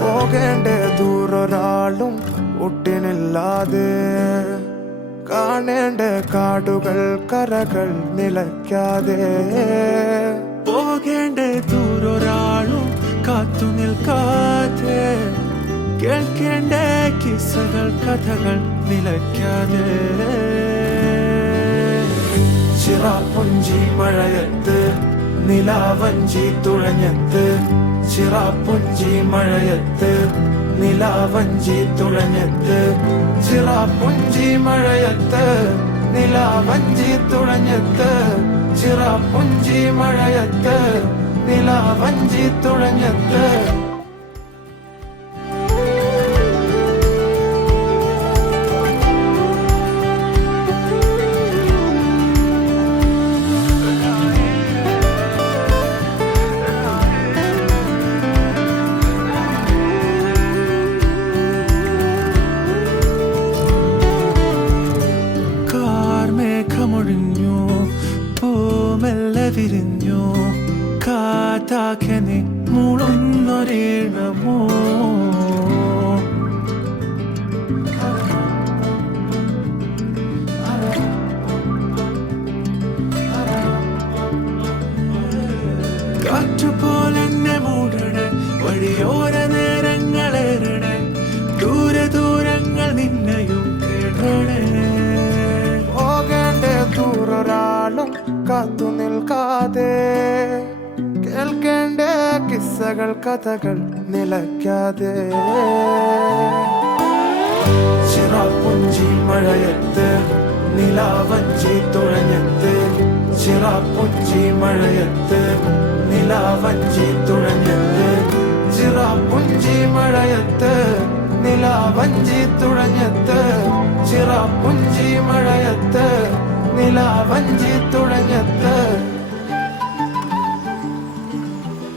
പോകേണ്ടേ ദൂരൊരാളും ഒട്ടിനില്ലാതെ, കാണേണ്ട കാടുകൾ കരകൾ നിലയ്ക്കാതെ. പോകേണ്ട ദൂരൊരാളും കാത്തു നിൽക്കാതെ, കേൾക്കേണ്ട കിസ്സകൾ കഥകൾ നിലയ്ക്കാതെ. ചിറാപ്പുഞ്ചി മഴയത്ത് നിലാവഞ്ചി തുഴഞ്ഞത്ത്, ചിറാപ്പുഞ്ചി മഴയത്ത് നിലാവഞ്ചി തുഴഞ്ഞത്ത്, ചിറാപ്പുഞ്ചി മഴയത്ത് നിലാവഞ്ചി തുഴഞ്ഞത്ത്, ചിറാപ്പുഞ്ചി മഴയത്ത് നിലാവഞ്ചി തുഴഞ്ഞത്ത്. മേഘമൊഴിഞ്ഞു, പൂമെല്ലെ വിരിഞ്ഞു, കാറ്റാകെ നീ മൂളുന്നൊരീണമോ. കാറ്റുപോലെന്നെ മൂടണേ, വഴിയോര നേരങ്ങളേറണേ, ദൂരെ ദൂരങ്ങൾ നിന്നെയും കേടണേ. ദൂരൊരാളും കാത്തു നിൽക്കാതെ, കേൾക്കേണ്ട കിസ്സകൾ കഥകൾ നിലയ്ക്കാതെ. ചിറാപ്പുഞ്ചി മഴയത്ത് നിലാവഞ്ചി തുഴഞ്ഞത്ത്, ചിറാപ്പുഞ്ചി മഴയത്ത് നിലാവഞ്ചി തുഴഞ്ഞത്ത്, ചിറാപ്പുഞ്ചി മഴയത്ത് നിലാവഞ്ചി തുഴഞ്ഞത്ത്, ചിറാപ്പുഞ്ചി മഴയത്ത്